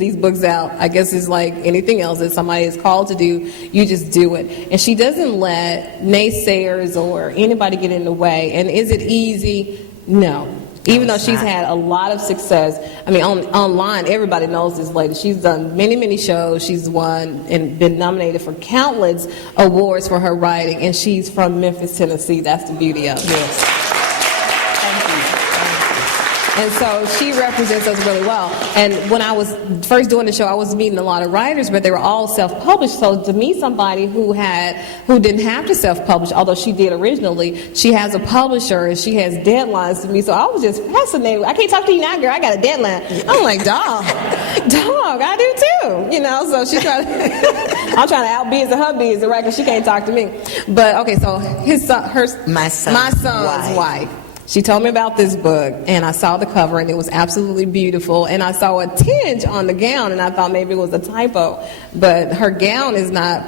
these books out. I guess it's like anything else that somebody is called to do, you just do it. And she doesn't let naysayers or anybody get in the way. And is it easy? No. Even though she's had a lot of success. I mean, online, everybody knows this lady. She's done many, many shows. She's won and been nominated for countless awards for her writing. And she's from Memphis, Tennessee. That's the beauty of it. Yes. And so she represents us really well. And when I was first doing the show, I was meeting a lot of writers, but they were all self-published. So to meet somebody who didn't have to self-publish, although she did originally, she has a publisher and she has deadlines to meet. So I was just fascinated. I can't talk to you now, girl. I got a deadline. I'm like, dog, I do too. You know, so she tried. I'm trying to outbid her biz, right? Because she can't talk to me. But okay, so my son's wife. She told me about this book, and I saw the cover, and it was absolutely beautiful. And I saw a tinge on the gown, and I thought maybe it was a typo. But her gown is not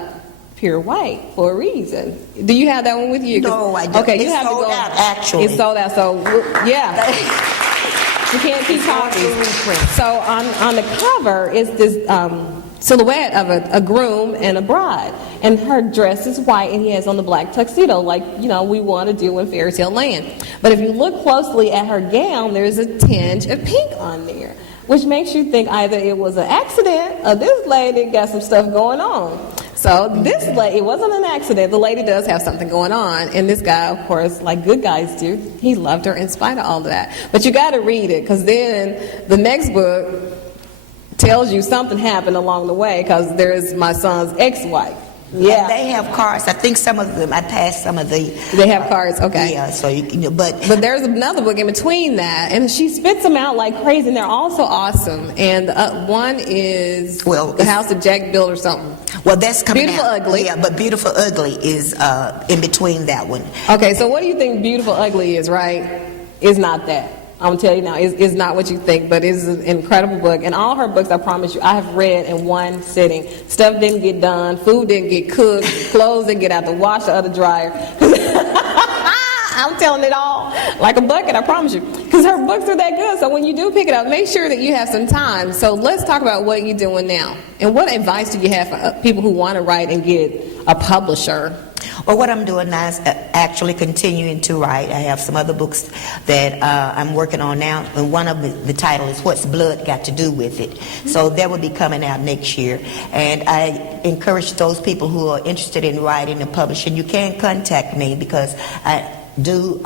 pure white for a reason. Do you have that one with you? No, I don't. Okay, you have to go. Actually, it's sold out. So yeah, you can't keep talking. So on the cover is this silhouette of a groom and a bride, and her dress is white, and he has on the black tuxedo, like we want to do in Fairy Tale Land. But if you look closely at her gown, there's a tinge of pink on there, which makes you think either it was an accident or this lady got some stuff going on. So this lady, it wasn't an accident. The lady does have something going on, and this guy, of course, like good guys do, he loved her in spite of all of that. But you got to read it, because then the next book tells you something happened along the way, because there's my son's ex-wife. Yeah, and they have cards. I think some of them. I passed some of the. They have cards. Okay. Yeah. So but there's another book in between that, and she spits them out like crazy, and they're all so awesome. And one is The House that Jack built or something. Well, that's coming Beautiful out. Ugly. Yeah, but Beautiful Ugly is in between that one. Okay, so what do you think Beautiful Ugly is? Right? It's not that. I'm going to tell you now, it's not what you think, but it's an incredible book. And all her books, I promise you, I have read in one sitting. Stuff didn't get done, food didn't get cooked, clothes didn't get out the washer or the dryer. I'm telling it all like a bucket, I promise you. Because her books are that good, so when you do pick it up, make sure that you have some time. So let's talk about what you're doing now. And what advice do you have for people who want to write and get a publisher? Well, what I'm doing now is actually continuing to write. I have some other books that I'm working on now, and one of the title is What's Blood Got to Do with It? So that will be coming out next year. And I encourage those people who are interested in writing and publishing, you can contact me, because I do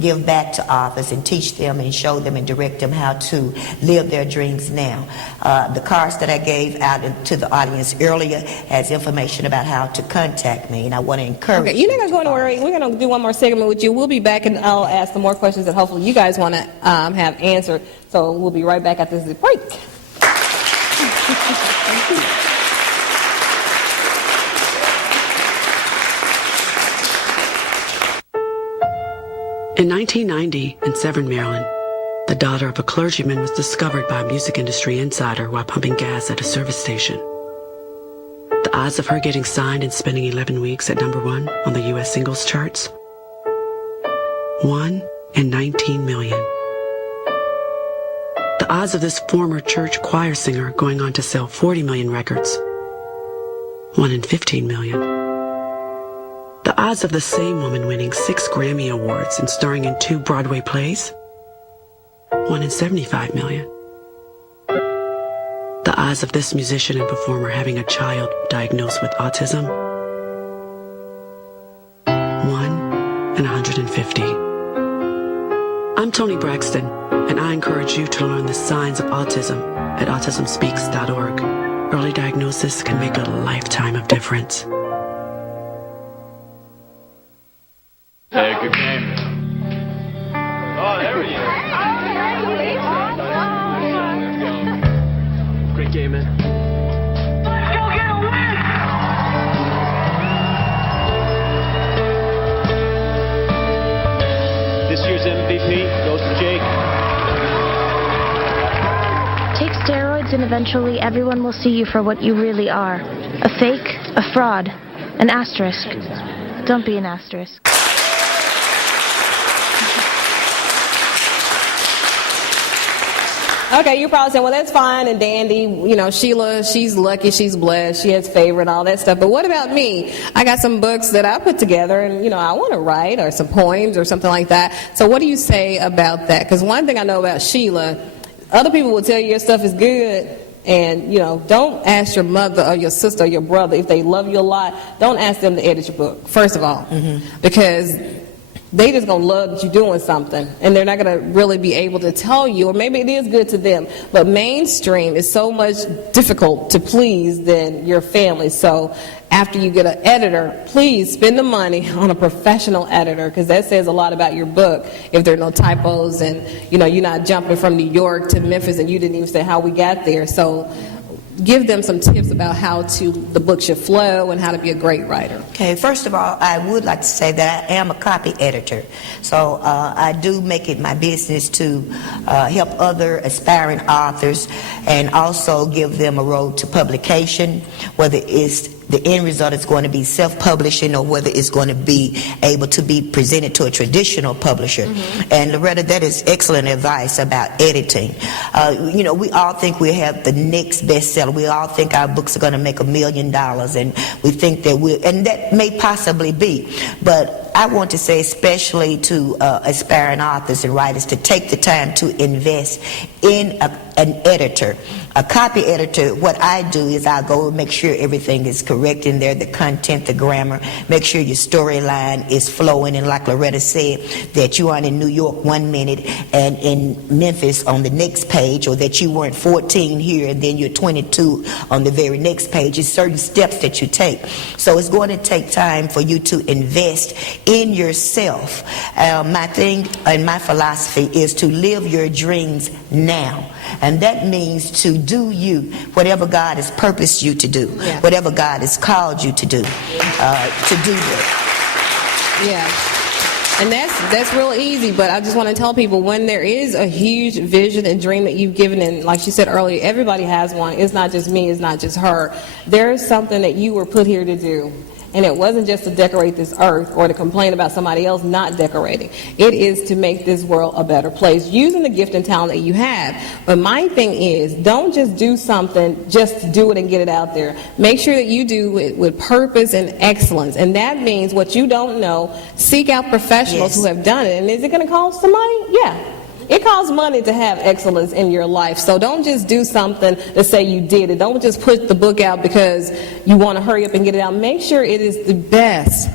give back to authors and teach them and show them and direct them how to live their dreams now. The cards that I gave out to the audience earlier has information about how to contact me, and I want to encourage you. Okay, you're not going to go anywhere. We're going to do one more segment with you. We'll be back, and I'll ask some more questions that hopefully you guys want to have answered. So we'll be right back after this break. Thank you. In 1990, in Severn, Maryland, the daughter of a clergyman was discovered by a music industry insider while pumping gas at a service station. The odds of her getting signed and spending 11 weeks at #1 on the U.S. singles charts? 1 in 19 million. The odds of this former church choir singer going on to sell 40 million records? 1 in 15 million. The odds of the same woman winning 6 Grammy Awards and starring in 2 Broadway plays? 1 in 75 million. The odds of this musician and performer having a child diagnosed with autism? 1 in 150. I'm Toni Braxton, and I encourage you to learn the signs of autism at autismspeaks.org. Early diagnosis can make a lifetime of difference. Take a game. Oh, there he is. Great game, man. Let's go get a win! This year's MVP goes to Jake. Take steroids and eventually everyone will see you for what you really are. A fake, a fraud, an asterisk. Don't be an asterisk. Okay, you're probably saying, well, that's fine and dandy. You know, Sheila, she's lucky, she's blessed, she has favor and all that stuff. But what about me? I got some books that I put together and, you know, I want to write, or some poems or something like that. So what do you say about that? Because one thing I know about Sheila, other people will tell you your stuff is good. And, you know, don't ask your mother or your sister or your brother if they love you a lot. Don't ask them to edit your book, first of all. Because they just gonna love that you're doing something, and they're not gonna really be able to tell you, or maybe it is good to them, but mainstream is so much difficult to please than your family. So after you get an editor, please spend the money on a professional editor, because that says a lot about your book if there are no typos, and you know, you're not jumping from New York to Memphis and you didn't even say how we got there. So give them some tips about how the book should flow and how to be a great writer. Okay, first of all, I would like to say that I am a copy editor. So I do make it my business to help other aspiring authors and also give them a road to publication, whether it's the end result is going to be self-publishing or whether it's going to be able to be presented to a traditional publisher. And Loretta, that is excellent advice about editing. You know, we all think we have the next bestseller. We all think our books are going to make $1 million, and we think that and that may possibly be. But I want to say, especially to aspiring authors and writers, to take the time to invest in an editor. A copy editor, what I do is I go and make sure everything is correct in there, the content, the grammar, make sure your storyline is flowing, and like Loretta said, that you aren't in New York 1 minute and in Memphis on the next page, or that you weren't 14 here and then you're 22 on the very next page. It's certain steps that you take. So it's going to take time for you to invest in yourself. My thing and my philosophy is to live your dreams now. And that means to do you, whatever God has purposed you to do, whatever God has called you to do that. Yeah. And that's real easy, but I just want to tell people, when there is a huge vision and dream that you've given, and like she said earlier, everybody has one. It's not just me, it's not just her. There's something that you were put here to do. And it wasn't just to decorate this earth or to complain about somebody else not decorating. It is to make this world a better place using the gift and talent that you have. But my thing is, don't just do something just to do it and get it out there. Make sure that you do it with purpose and excellence. And that means what you don't know, seek out professionals who have done it. And is it going to cost some money? Yeah. It costs money to have excellence in your life. So don't just do something to say you did it. Don't just put the book out because you want to hurry up and get it out. Make sure it is the best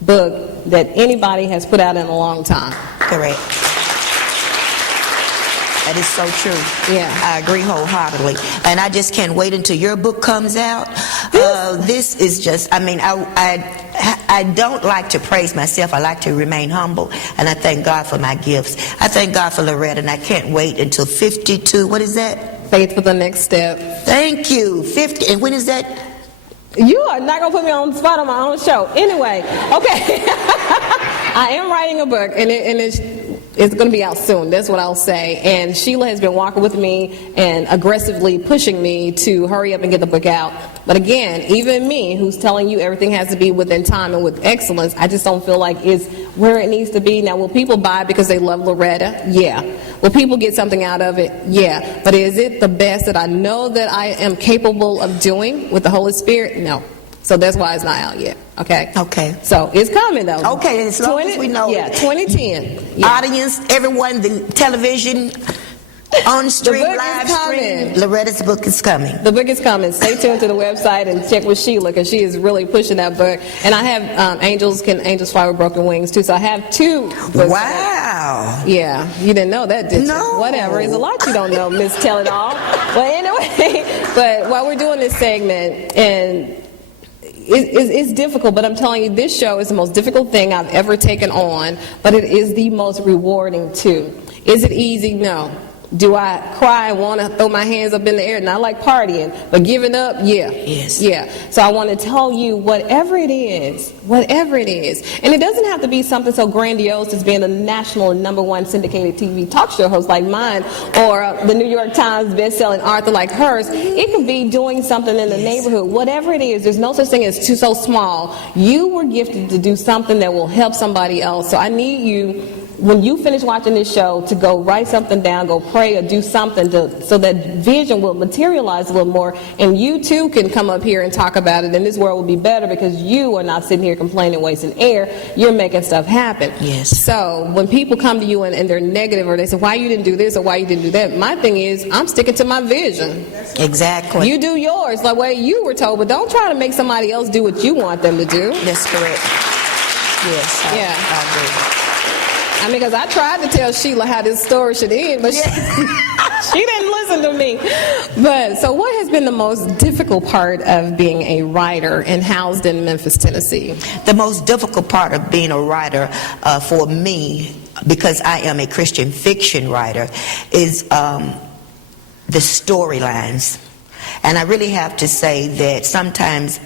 book that anybody has put out in a long time. Correct. That is so true. Yeah. I agree wholeheartedly. And I just can't wait until your book comes out. This is just, I mean, I don't like to praise myself. I like to remain humble. And I thank God for my gifts. I thank God for Loretta, and I can't wait until 52. What is that? Faith for the next step. Thank you. 50. And when is that? You are not going to put me on the spot on my own show. Anyway, okay. I am writing a book, and it's going to be out soon. That's what I'll say. And Sheila has been walking with me and aggressively pushing me to hurry up and get the book out. But again, even me, who's telling you everything has to be within time and with excellence, I just don't feel like it's where it needs to be. Now, will people buy it because they love Loretta? Yeah. Will people get something out of it? Yeah. But is it the best that I know that I am capable of doing with the Holy Spirit? No. So that's why it's not out yet. Okay? Okay. So it's coming, though. Okay, as long as we know. Yeah, 2010. Yeah. Audience, everyone, the television, on stream, live stream, Loretta's book is coming. The book is coming. Stay tuned to the website and check with Sheila, because she is really pushing that book. And I have Angels Fly with Broken Wings, too. So I have 2 books. Wow. Yeah. You didn't know that, did you? No. Whatever. There's a lot you don't know, Miss Tell It All. But anyway, but while we're doing this segment, and it's difficult, but I'm telling you, this show is the most difficult thing I've ever taken on, but it is the most rewarding, too. Is it easy? No. Do I cry and want to throw my hands up in the air? Not like partying, but giving up? Yeah. Yes. Yeah. So I want to tell you, whatever it is, and it doesn't have to be something so grandiose as being a national and #1 syndicated TV talk show host like mine, or the New York Times best-selling author like hers. It could be doing something in the neighborhood. Whatever it is, there's no such thing as so small. You were gifted to do something that will help somebody else. So I need you, when you finish watching this show, to go write something down, go pray or do something so that vision will materialize a little more, and you too can come up here and talk about it, and this world will be better because you are not sitting here complaining, wasting air. You're making stuff happen. Yes. So when people come to you and they're negative, or they say, why you didn't do this or why you didn't do that, my thing is, I'm sticking to my vision. Exactly. You do yours the way you were told, but don't try to make somebody else do what you want them to do. That's correct. Yes, I agree. I mean, because I tried to tell Sheila how this story should end, but she didn't listen to me. But so what has been the most difficult part of being a writer and housed in Memphis, Tennessee? The most difficult part of being a writer for me, because I am a Christian fiction writer, is the storylines. And I really have to say that sometimes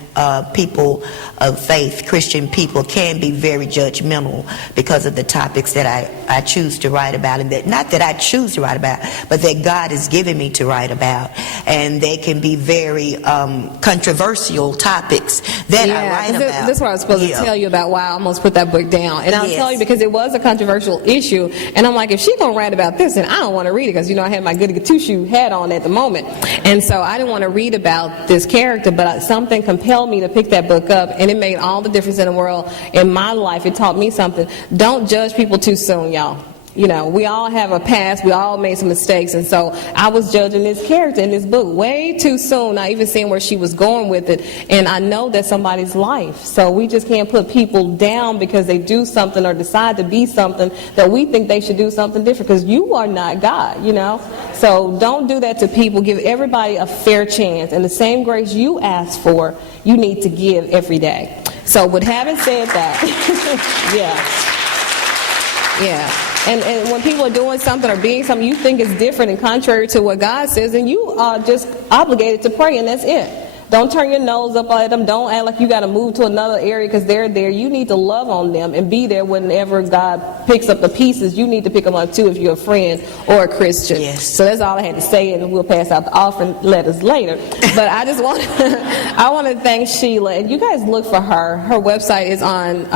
people of faith, Christian people, can be very judgmental because of the topics that I choose to write about. And that, not that I choose to write about, but that God has given me to write about. And they can be very controversial topics that I write about. That's what I was supposed to tell you about why I almost put that book down. And I'll tell you because it was a controversial issue. And I'm like, if she's going to write about this, then I don't want to read it because, I had my goody two-shoe hat on at the moment. And so I didn't want to read about this character, but something compelled me to pick that book up, and it made all the difference in the world in my life. It taught me something. Don't judge people too soon, y'all. We all have a past. We all made some mistakes. And so I was judging this character in this book way too soon, not even seeing where she was going with it. And I know that's somebody's life. So we just can't put people down because they do something or decide to be something that we think they should do something different, because you are not God, So don't do that to people. Give everybody a fair chance. And the same grace you ask for, you need to give every day. So with having said that, yeah. And when people are doing something or being something you think is different and contrary to what God says, then you are just obligated to pray, and that's it. Don't turn your nose up at them. Don't act like you got to move to another area because they're there. You need to love on them and be there whenever God picks up the pieces. You need to pick them up too if you're a friend or a Christian. Yes. So that's all I had to say, and we'll pass out the offering letters later. But I just want I want to thank Sheila, and you guys look for her. Her website is on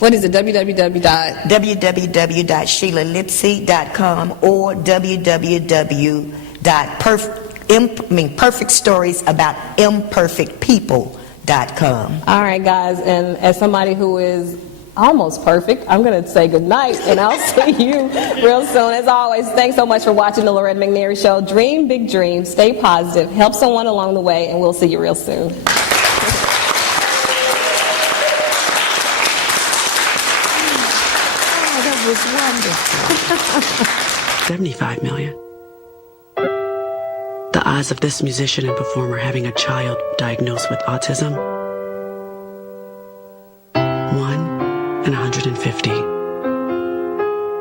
what is it? www.sheilalipsey.com or perfectstoriesaboutimperfectpeople.com. All right, guys, and as somebody who is almost perfect, I'm going to say good night, and I'll see you real soon. As always, thanks so much for watching the Loretta McNary Show. Dream big dreams, stay positive, help someone along the way, and we'll see you real soon. Was wonderful. 75 million. The odds of this musician and performer having a child diagnosed with autism? 1 in 150.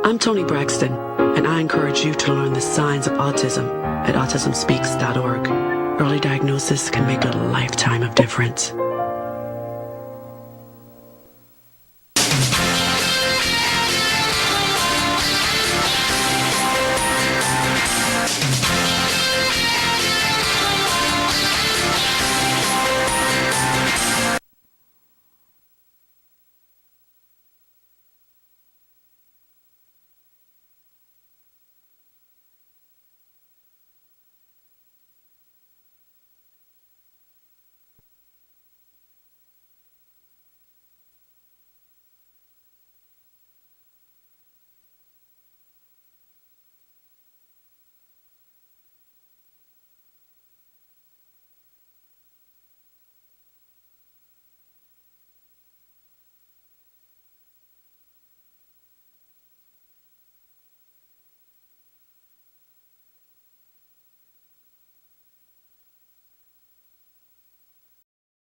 I'm Toni Braxton, and I encourage you to learn the signs of autism at autismspeaks.org. Early diagnosis can make a lifetime of difference.